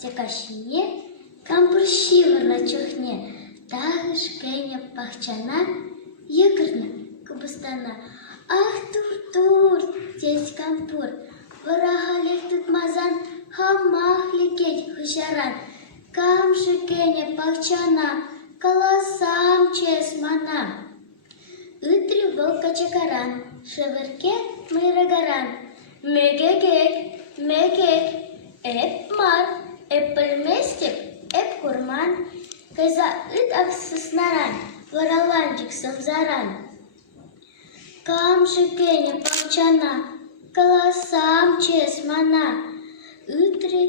текашине, кампур шивырна чухне, тағыш кене пахчана, екірні кубыстана. Ах, тур-тур, тез кампур, вырахалек тұтмазан, хамах лекет хышаран. Камшы кене пахчана, каласам чес мана. Ытри волка чакаран, шевырке мырагаран. Мегегек, мегек, эп мар, эппельместеп, эп курман. Кайза ит аксыснаран, вараланчик самзаран. Камшы кене пахчана, каласам чес мана. Ытри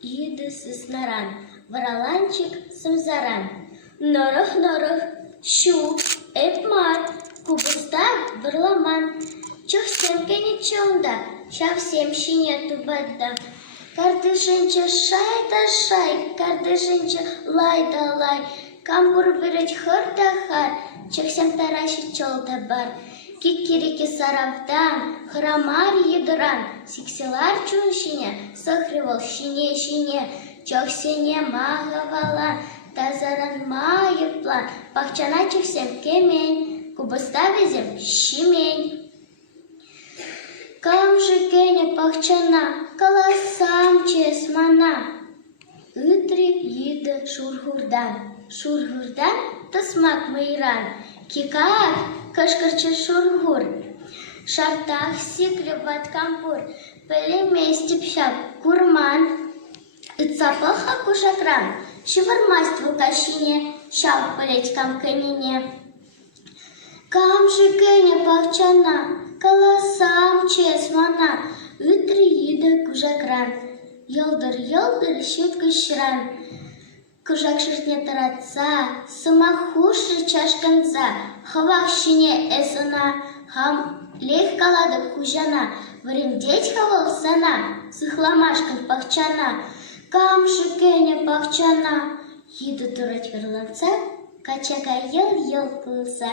иды сыснаран, вараланчик самзаран. Норох, щу, эп мар, кубыста бырламан. Чохсем кене чонда, шавсем шине тубадда. Кардышынча шай да шай, кардышынча лай да лай. Камбур вырыч хыр да хар, чохсем тараши чол да бар. Кикирики саравдан, храмар едыран, сикселар чуншине, сохривал шине-шине, чохсене мағавала, тазаран майыплан, пахчана чохсем кемень, кубыста везем щимень. Камжы кене пахчана, каласам чес мана. Ытри иды шурхурдан, тасмак мыйран. Кикаат, кашкарчы шурхур. Шартах сиклебат кампур, пелеместип шап курман. Ыцапаха кушакран, шивармаству кашине, шап пылеть камканине. Камжы кене пахчана, каласам чес мана. Ытри иды кужакран, йылдыр щит кышран. Кужак шыртне таратса, самахуши чашканца, хавах шине эсына, хам лех калады хужана, варендеть хавал сана, сыхламашкан пахчана. Камшы кене пахчана, иды турать верланца, качака йыл-йыл кылса.